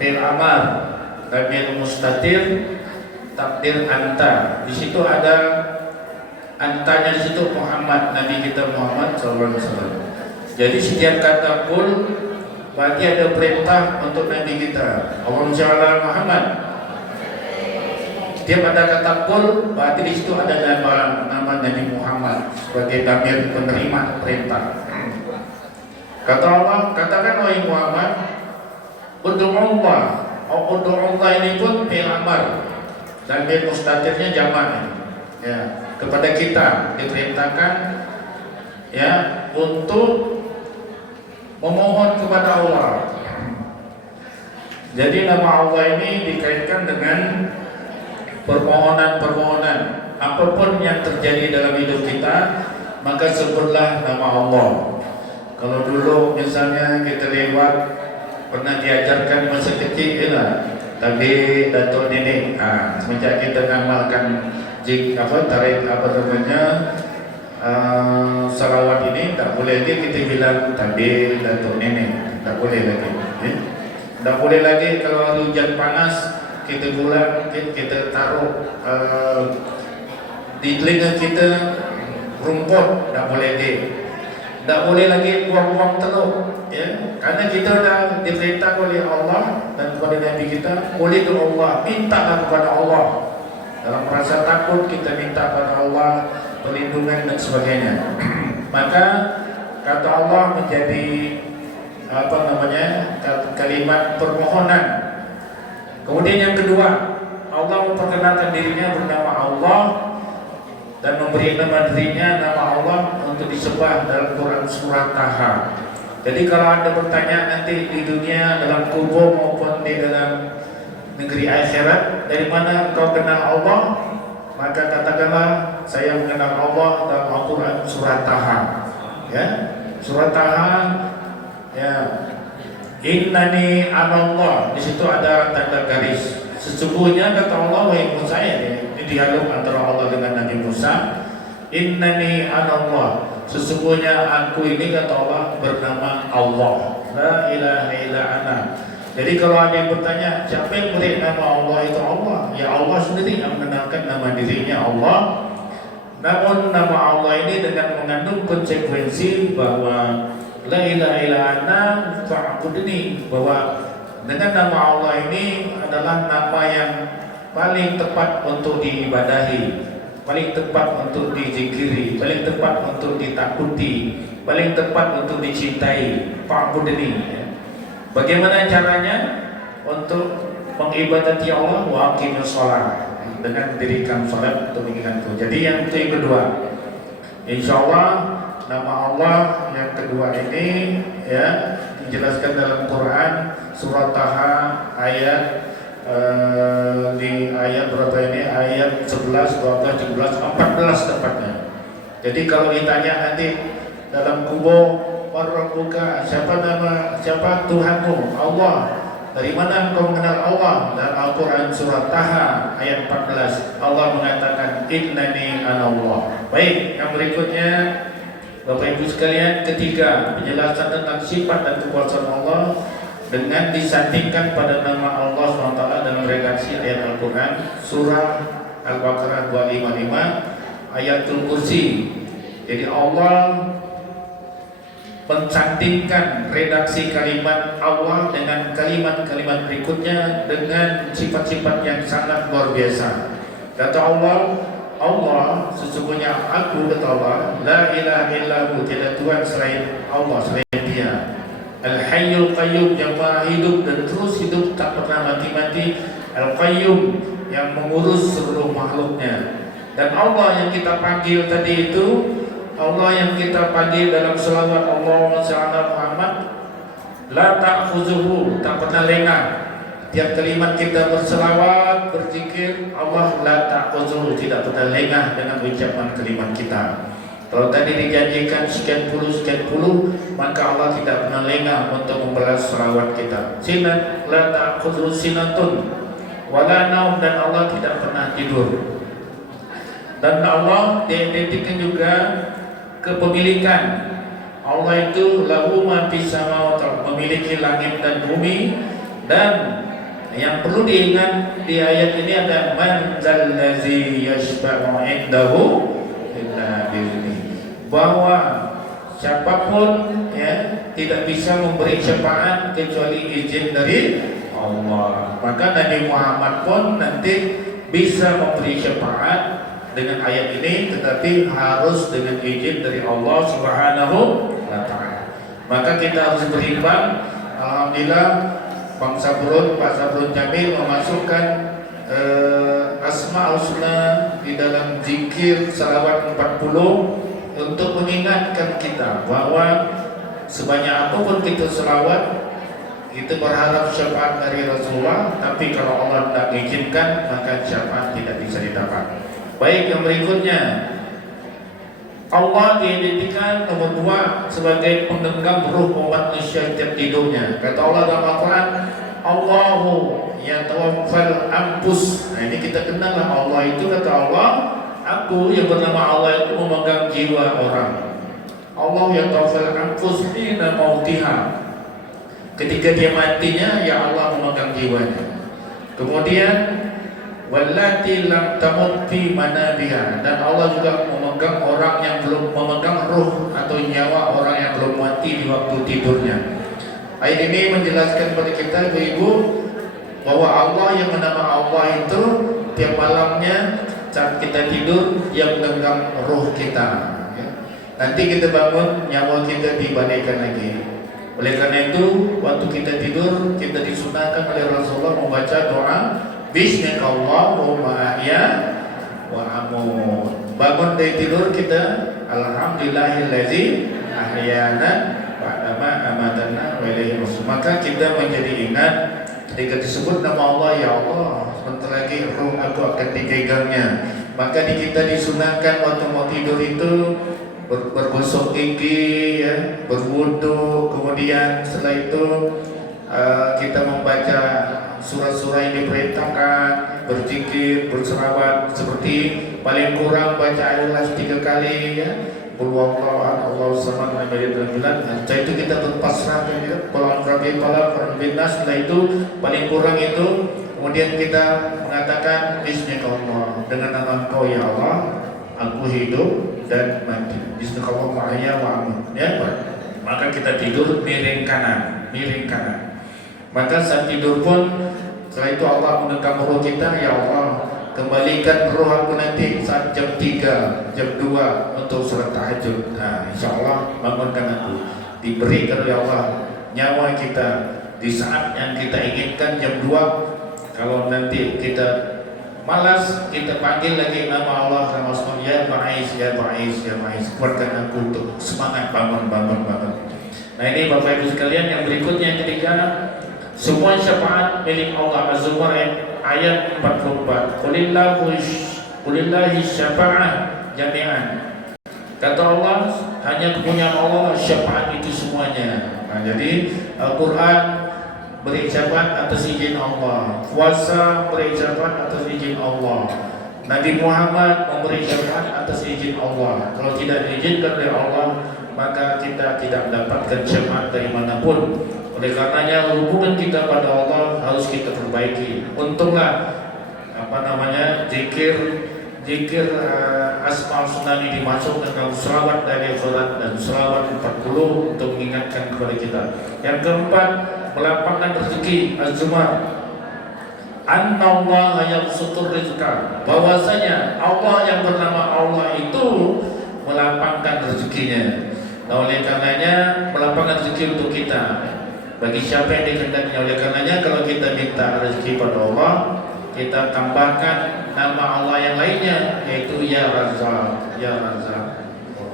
fi'il amar, dhamir mustatir, takdir anta. Di situ ada antanya, di situ Muhammad, Nabi kita Muhammad SAW. Jadi setiap kata kul berarti ada perintah untuk Nabi kita Allahumma shalli ala Muhammad. Setiap ada kata kul berarti di situ ada nama Nabi Muhammad sebagai dhamir penerima perintah. Kata Allah, katakan wahai Muhammad, untuk Allah ini pun fi'il amar dan fi'il mustatirnya jamak. Ya, kepada kita diperintahkan ya untuk memohon kepada Allah. Jadi nama Allah ini dikaitkan dengan permohonan-permohonan. Apapun yang terjadi dalam hidup kita, maka sebutlah nama Allah. Kalau dulu misalnya kita lewat, pernah diajarkan masa kecil lah, tapi datuk nenek. Semenjak kita ngamalkan tarik salawat ini, tak boleh lagi kita bilang tabir datuk nenek, tak boleh lagi. Tak boleh lagi kalau hujan panas kita pulang kita taruh di telinga kita rumput, tak boleh lagi. Tak boleh lagi buang-buang telur, ya, karena kita dah diperintah oleh Allah dan kepada Nabi kita, oleh Allah, mintalah kepada Allah. Dalam rasa takut kita minta kepada Allah perlindungan dan sebagainya. Maka kata Allah menjadi kalimat permohonan. Kemudian yang kedua, Allah memperkenalkan dirinya bernama Allah dan memberi nama dirinya nama Allah untuk disembah dalam Quran surah Taha. Jadi kalau Anda bertanya nanti di dunia dalam kubur maupun di dalam negeri akhirat, dari mana kau kenal Allah? Maka katakanlah saya mengenal Allah dalam Al-Quran surah Taha. Ya, surah Taha. Ya, innani anallah. Di situ ada tanda garis. Sesungguhnya kata Allah, wahai Musa, ini dialog antara Allah dengan Nabi Musa. Innani anallah. Sesungguhnya aku ini kata Allah bernama Allah. La ilaha illa ana. Jadi kalau ada yang bertanya, siapa yang beri nama Allah itu Allah? Ya Allah sendiri yang mengenalkan nama dirinya Allah. Namun nama Allah ini dengan mengandung konsekuensi bahwa la ilaha illa ana fa'budni, bahwa dengan nama Allah ini adalah nama yang paling tepat untuk diibadahi, paling tepat untuk dizikiri, paling tepat untuk ditakuti, paling tepat untuk dicintai. Fa'budni. Bagaimana caranya untuk mengibadati Allah? Wa aqimus shalah, dengan mendirikan salat untuk mengingatku. Jadi yang itu yang kedua. Insyaallah nama Allah yang kedua ini ya dijelaskan dalam Quran surah Taha ayat di ayat berapa ini? Ayat 11, 12, 17, 14 tepatnya. Jadi kalau ditanya nanti dalam kubur, Rabbuka, siapa Tuhanmu? Allah. Dari mana engkau mengenal Allah? Dan Al-Quran surah Taha ayat 14 Allah mengatakan innani anallah. Baik, yang berikutnya Bapak Ibu sekalian, ketiga, penjelasan tentang sifat dan kekuasaan Allah dengan disandingkan pada nama Allah SWT dalam redaksi ayat Al-Quran surah Al-Baqarah 255 ayatul kursi. Jadi Allah mensandingkan redaksi kalimat Allah dengan kalimat-kalimat berikutnya dengan sifat-sifat yang sangat luar biasa. Kata Allah sesungguhnya aku, kata Allah, la ilaha illahu, tiada Tuhan selain Allah, selain Dia. Al-Hayyul Qayyum, yang maha hidup dan terus hidup tak pernah mati-mati. Al-Qayyum, yang mengurus seluruh makhluknya. Dan Allah yang kita panggil tadi itu, Allah yang kita panggil dalam selawat Allahumma shalli ala Muhammad, la ta'khuzuhu, tak pernah lengah. Tiap kalimat kita berselawat, berzikir, Allah la ta'khuzuhu, tidak pernah lengah dengan ucapan kalimat kita. Kalau tadi dijanjikan sekian puluh, maka Allah tidak pernah lengah untuk membalas selawat kita. Sinat, la ta'khuzuhu sinatun wala naum, dan Allah tidak pernah tidur. Dan Allah diidentikan juga kepemilikan. Allah itu lahu ma fis samawati, memiliki langit dan bumi, dan Yang perlu diingat di ayat ini ada man zallazi yashfa'u 'indahu illa bi'idznih, bahwa siapapun ya tidak bisa memberi syafaat kecuali izin dari Allah. Maka Nabi Muhammad pun nanti bisa memberi syafaat dengan ayat ini, tetapi harus dengan izin dari Allah Subhanahu wa taala. Maka kita harus beriman. Alhamdulillah Bang Sabrun, Pak Sabrun Jamil memasukkan Asmaul Husna di dalam zikir salawat 40 untuk mengingatkan kita bahwa sebanyak apapun kita selawat, kita berharap syafaat dari Rasulullah, tapi kalau Allah tidak mengizinkan maka syafaat tidak bisa didapat. Baik, yang berikutnya, Allah diidentikan nomor 2 sebagai penggenggam ruh umat manusia setiap tidurnya. Kata Allah dalam Al-Quran, Allahu yatawaffal anfus. Nah, ini kita kenal lah Allah itu, kata Allah, aku yang bernama Allah itu memegang jiwa orang. Allah yatawaffal anfus hina mautiha. Ketika dia matinya, ya Allah memegang jiwanya. Kemudian wallati lam tamut fi manabiha, dan Allah juga memegang orang yang belum memegang ruh atau nyawa orang yang belum mati di waktu tidurnya. Ayat ini menjelaskan kepada kita ibu-ibu bahwa Allah yang bernama Allah itu tiap malamnya saat kita tidur dia menggenggam ruh kita ya. Nanti kita bangun nyawa kita dibalikan lagi. Oleh karena itu waktu kita tidur kita disunahkan oleh Rasulullah membaca doa Bismillahirrahmanirrahim ahya wa amut. Bangun dari tidur kita alhamdulillahillazi ahyana ba'da ma amatana wa ilaihi nusyur. Maka kita menjadi ingat ketika disebut nama Allah, ya Allah, sebentar lagi ruh aku akan dipegangnya. Maka kita disunahkan waktu mau tidur itu bergosok gigi ya, berwudu, kemudian setelah itu kita membaca surah-surah yang diperintahkan, berzikir, berselawat, seperti paling kurang baca Al-Ikhlas 3 kali ya. Qul huwallahu ahad, Allahu samad, lam yalid walam yulad. Setelah itu kita berpasrah ya, qul rabbil falaq, rabbin nas. Setelah itu paling kurang itu kemudian kita mengatakan bismillah, dengan nama Engkau ya Allah aku hidup dan mati. Bismillah mahya wa amut ya. Maka kita tidur miring kanan, miring kanan. Maka saat tidur pun setelah itu Allah menggenggam ruh kita, ya Allah kembalikan ruh aku nanti saat jam 3, jam 2 untuk salat tahajud. Nah, insyaallah bangunkan aku. Diberikan oleh Allah nyawa kita di saat yang kita inginkan jam 2. Kalau nanti kita malas, kita panggil lagi nama Allah, nama Allah, ya Ba'is, ya Ba'is, ya Ba'is. Kuatkan aku untuk semangat bangun. Nah, ini Bapak Ibu sekalian, yang berikutnya yang ketiga, semua syafaat milik Allah Azza wa Jalla, ayat 44. Qulillahi syafa'ah jami'an. Kata Allah, hanya kepunyaan Allah syafaat itu semuanya. Nah, jadi Al-Quran beri syafaat atas izin Allah, puasa beri syafaat atas izin Allah, Nabi Muhammad memberi syafaat atas izin Allah. Kalau tidak diizinkan oleh Allah, maka kita tidak mendapatkan syafaat dari manapun. Oleh karenanya hubungan kita pada Allah harus kita perbaiki. Untunglah zikir Asmaul Husna ini dimasukkan dalam selawat dari salat dan selawat 40 untuk mengingatkan kepada kita. Yang keempat, melapangkan rezeki Az-Zumar. Annallaha yabsutur rizqa, bahwasanya Allah yang bernama Allah itu melapangkan rezekinya. Nah, oleh karenanya melapangkan rezeki untuk kita bagi siapa yang dikehendaki. Oleh karenanya kalau kita minta rezeki pada Allah, kita tambahkan nama Allah yang lainnya, yaitu ya Razzaq, ya Razzaq.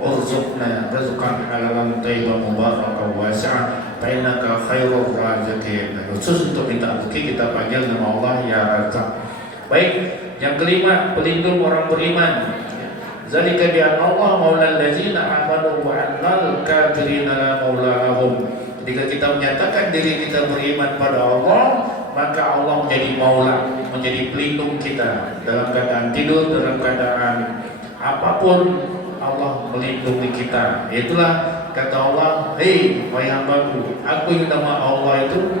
Urzuqna rizqan halalan thayyiban mubarakan wasi'an fa innaka khairur raziqin. Khusus untuk minta rezeki kita panggil nama Allah ya Razzaq. Baik, yang kelima, pelindung orang beriman. Zalika bi anna Allah maulal ladzina amanu wa annal kafirina la maula lahum. Ketika kita menyatakan diri kita beriman pada Allah, maka Allah menjadi maula, menjadi pelindung kita dalam keadaan tidur, dalam keadaan apapun. Allah melindungi kita. Itulah kata Allah, hei wahai hambaku, aku yang nama Allah itu,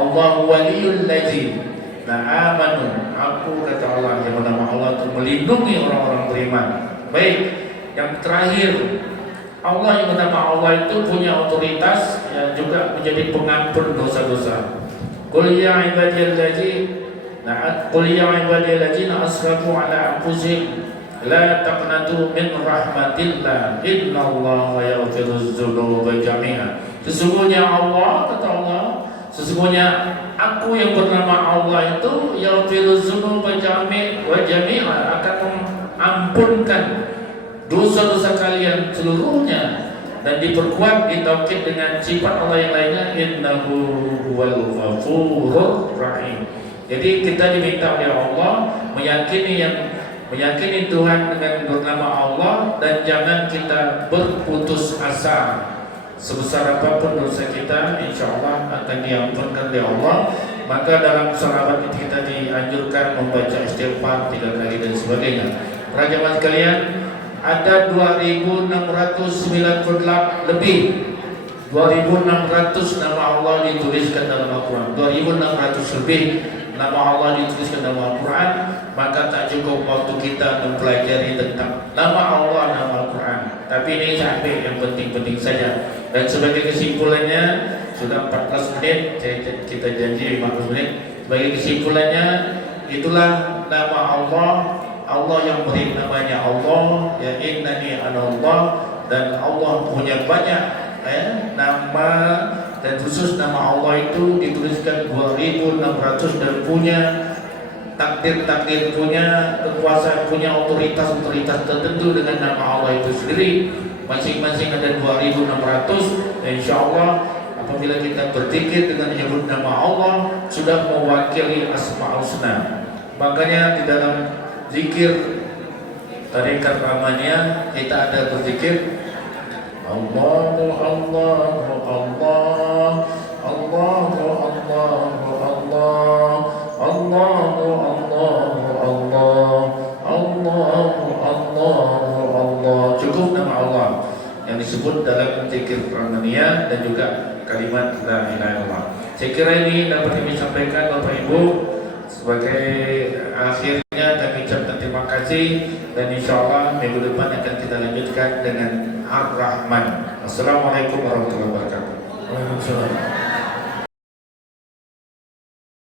Allah waliyul ladzina amanu. Aku, kata Allah, yang bernama Allah itu melindungi orang-orang beriman. Baik, yang terakhir, Allah yang bernama Allah itu punya otoritas yang juga menjadi pengampun dosa-dosa. Qul ya ibadiyalladzina asrafu ala anfusihim la taqnatu min rahmatillah innallaha yaghfiruz dzunuba jami'a. Sesungguhnya Allah, kata Allah, sesungguhnya aku yang bernama Allah itu yaghfiruz dzunuba jami'a, akan mengampunkan dosa-dosa kalian seluruhnya. Dan diperkuat, ditaukid dengan sifat Allah yang lainnya, innahu huwal ghafurur rahim. Jadi kita diminta oleh Allah meyakini Tuhan dengan bernama Allah, dan jangan kita berputus asa. Sebesar apapun dosa kita, insya Allah akan diampunkan oleh Allah. Maka dalam salawat kita dianjurkan membaca istighfar 3 kali dan sebagainya. Para jemaah sekalian, ada 2.698 lebih 2.600 nama Allah dituliskan dalam Al-Quran. 2.600 lebih nama Allah dituliskan dalam Al-Quran. Maka tak cukup waktu kita mempelajari tentang nama Allah dalam Al-Quran, tapi ini sampai yang penting-penting saja. Dan sebagai kesimpulannya, sudah 14 menit, kita janji 15 menit. Sebagai kesimpulannya, itulah nama Allah. Allah yang beri namanya Allah, ya innani anallah. Dan Allah punya banyak nama, dan khusus nama Allah itu dituliskan 2.600, dan punya takdir, punya kekuasaan, punya otoritas tertentu dengan nama Allah itu sendiri. Masing-masing ada 2.600. Insya Allah apabila kita berzikir dengan menyebut nama Allah, sudah mewakili Asmaul Husna. Makanya di dalam zikir tarekat Rahmaniyah kita ada berzikir Allahu Allahu Allah, Allahu Allahu Allah, Allahu Allahu Allah, Allahu Allahu Allah. Cukup nama Allah yang disebut dalam zikir Rahmaniyah dan juga kalimat la ilaha illallah. Saya kira ini dapat kami sampaikan Bapak Ibu sebagai akhirnya, dan ucapkan terima kasih, dan insya Allah minggu depan akan kita lanjutkan dengan Ar-Rahman. Assalamualaikum warahmatullahi wabarakatuh. Waalaikumsalam.